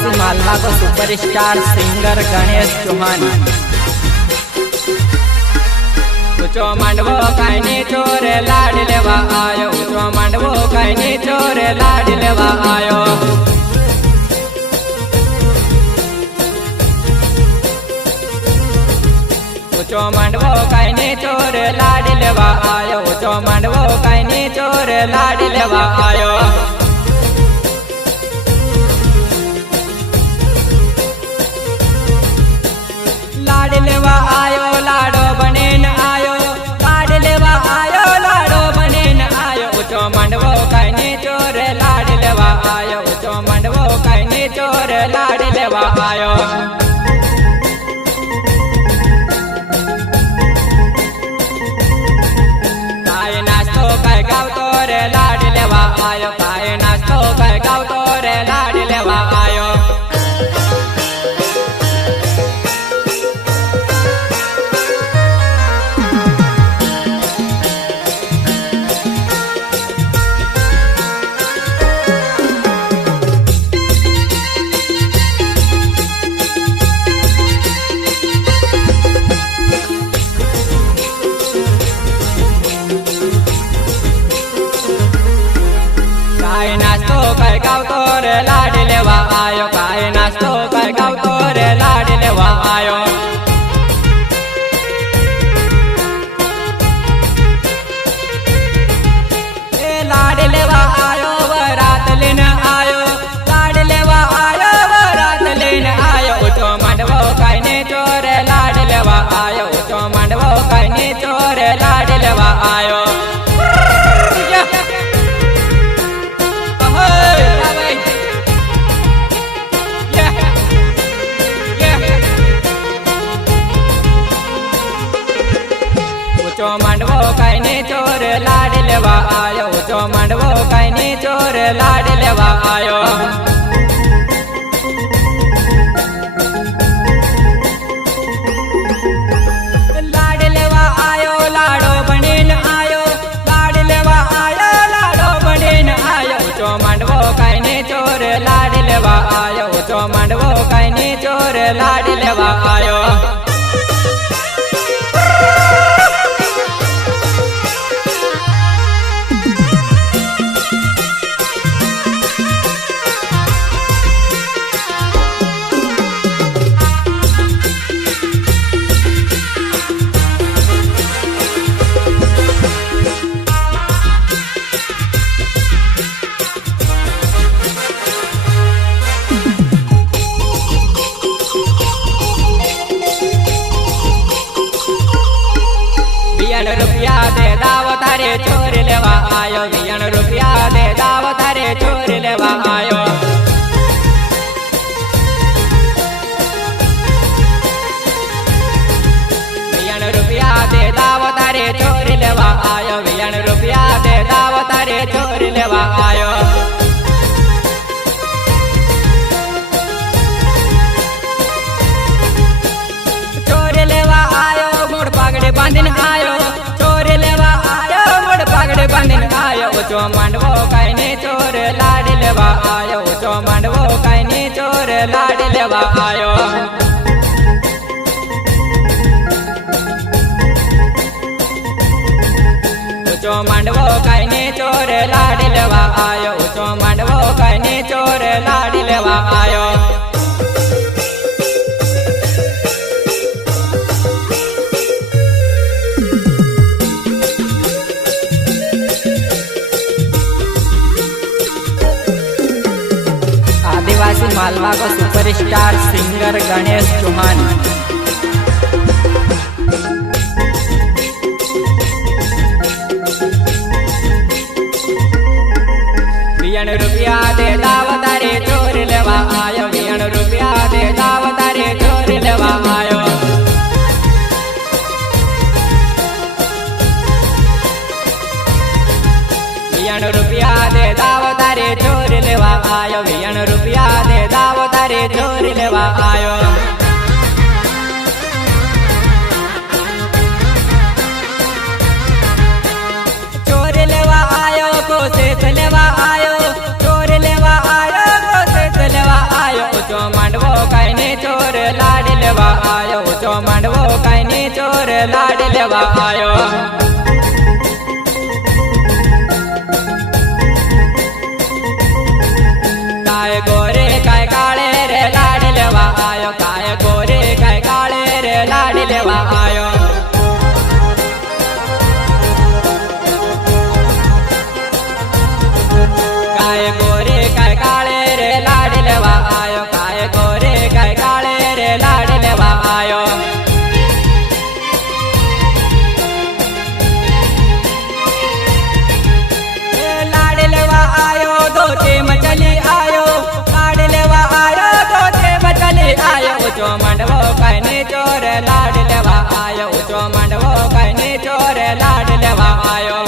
आदिवासी मालवा को superstar singer Ganesh Chauhan. ऊंचो मांडवो काईनी चोर लाड लेवा आयो, ऊंचो मांडवो काईनी चोर लाड लेवा आयो। ऊंचो मांडवो काईनी चोर लाड लेवा आयो, ऊंचो मांडवो काईनी चोर लाड लेवा आयो। लाड लेवा आयो लाडो बनेन आयो, लाड लेवा आयो लाडो बनेन आयो। ऊंचो मांडवो काईनी चोर लाड लेवा आयो, ऊंचो मांडवो काईनी चोर लाड लेवा आयो। काय नाचतो काय गावतो रे लाड लेवा आयो, काय नाचतो काय गावतो रे लाड लेवा आयो। काय नाचतो काय गावतो रे लाड लेवा आयो, काय नाचतो काय गावतो रे लाड लेवा आयो। ए लाड लेवा आयो वरात लेन आयो, लाड लेवा आयो वरात लेन आयो। ऊंचो मांडवो काईनी चोर लाड लेवा आयो, ऊंचो मांडवो काईनी चोर लाड लेवा आयो। ऊंचो मांडवो काईनी चोर लाड लेवा आयो, ऊंचो मांडवो काईनी चोर लाड लेवा आयो। लाड लेवा आयो लाडो बनेन आयो, लाड लेवा आयो लाडो बनेन आयो। ऊंचो मांडवो काईनी चोर लाड लेवा आयो, ऊंचो मांडवो काईनी चोर लाड लेवा आयो। रुपया दे दाव तारे चोर लेवा आयो, 20 रुपया दे दाव तारे चोर लेवा आयो। 20 रुपया दे दाव तारे चोर लेवा आयो, 20 रुपया दे दाव तारे चोर लेवा आयो। चोर लेवा आयो मोड़ पागड़े बांधन आयो, चोर लेवा आयो मोड़ पागड़े बांधन आयो। ऊंचो मांडवो काईनी चोर लाड लेवा आयो, ऊंचो मांडवो काईनी चोर लाड लेवा आयो। ऊंचो मांडवो काईनी चोर लाड लेवा आयो, ऊंचो मांडवो काईनी चोर लाड लेवा आयो। आदिवासी मालवा को सुपरस्टार सिंगर गणेश चौहान। 20 रुपया दे दाव तारे चोर लेवा आयो, 20 रुपया दे दाव तारे चोर लेवा आयो। 20 रुपया दे दाव तारे चोर लेवा आयो, 20 रुपया दे दाव तारे चोर लेवा आयो। चोर लेवा आयो कोसे लेवा आयो, चोर लेवा आयो कोसे लेवा आयो। ऊंचो मांडवो कई ने चोर लाड लेवा आयो ऊंचो मांडवो कई ने चोर लाड लेवा आयो काय गोरे काय काळे रे लाड लेवा आयो काय गोरे काय काळे रे लाड लेवा आयो काय गोरे काय काळे रे लाड लेवा आयो काय गोरे काय काळे रे लाड लेवा आयो लाड लेवा आयो धोते मचली आयो लाड लेवा आयो धोते मचली आयो ऊंचो मांडवो कई ने चोर लाड लेवा आयो ऊंचो मांडवो कई ने चोर लाड लेवा आयो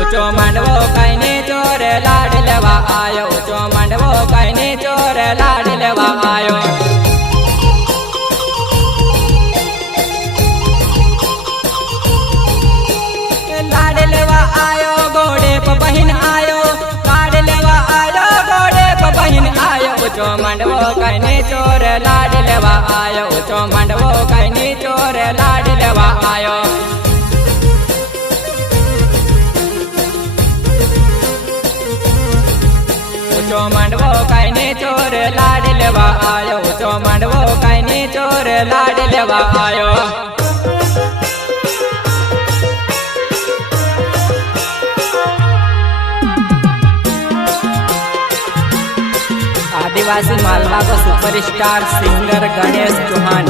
ऊंचो मांडवो कई ने चोर लाड लेवा आयो ऊंचो मांडवो कई ने चोर लाड लेवा आयो लाड लेवा आयो घोड़े पे बहिन आयो लाड लेवा आयो घोड़े पे बहिन आयो ऊंचो मांडवो कई ने चोर लाड लेवा आयो ऊंचो मांडवो कई ने चोर लाड लेवा आयो ऊंचो मांडवो कई ने चोर लाड लेवा आयो ऊंचो मांडवो कई ने चोर लाड लेवा आयो आदिवासी मालवा का सुपरस्टार सिंगर गणेश चौहान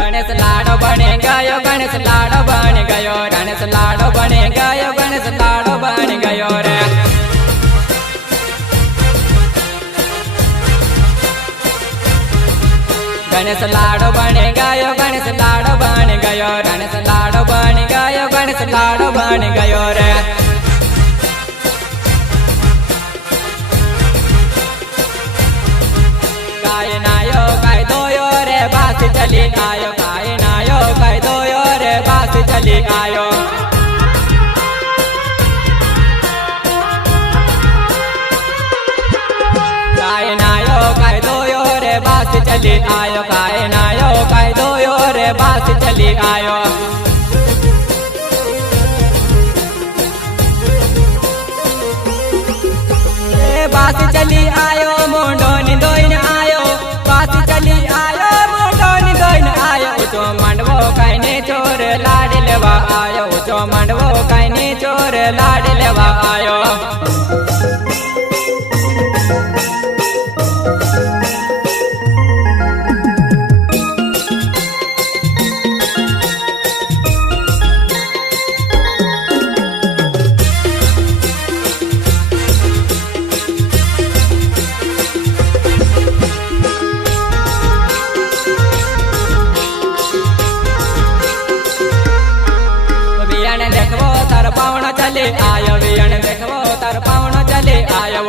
गणेश लाडो बने गयो गणेश लाडो बन गयो गणेश लाडो बने गयो गणेश लाडो बन गयो रे गणेश लाडो बने गयो गणेश लाडो बन गयो गणेश लाडो बन गयो गणेश लाडो बन गयो रे काय नायो काय दोयो रे बास चली आयो काय नायो काय दोयो रे बास चली आयो काय नायो काय दोयो रे बास चली आयो काय नायो काय दोयो रे बास चली आयो बास चली आयो मोंडो निंदोइन आयो बास चली आयो मोंडो निंदोइन आयो ऊंचो मांडवो कई ने चोर लाड लेवा आयो ऊंचो मांडवो कई ने चोर लाड लेवा आयो पावण चले आयो वियण देखवो तार पावण चले आयो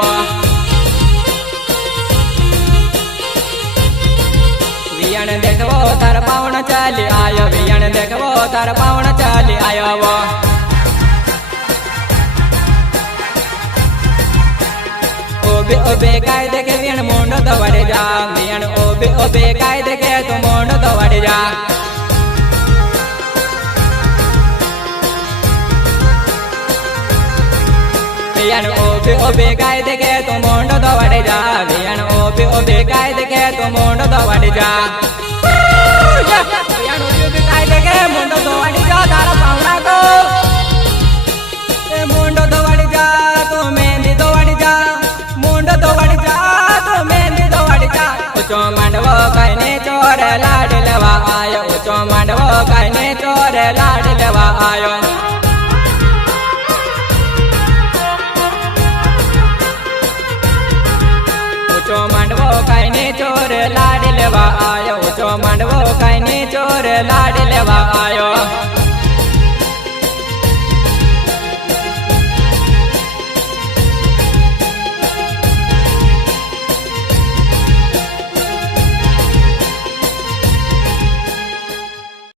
वियण देखवो तार पावण चले आयो वियण देखवो तार पावण चले आयो ओबे ओबे काय देखे वियण मोंडो दवड़ जा वियण ओबे ओबे काय देखे तू मोंडो दवड़ जा वियण ओबे ओबे काय देखे तू मोंडो दवड़ जा वियण ओबे ओबे काय देखे तू मोंडो दवड़ जा वियण ओबे ओबे काय देखे मोंडो दवड़ जा तारा पावना को मोंडो दवड़ जा तू मेहंदी दवड़ जा मोंडो दवड़ जा तू मेहंदी दवड़ जा ऊंचो मांडवो कई ने चोर लाड लेवा आयो ऊंचो मांडवो कई ने चोर लाड लेवा आयो लेवा आयो ऊंचो मांडवो कहीं चोर लाड लेवा आयो।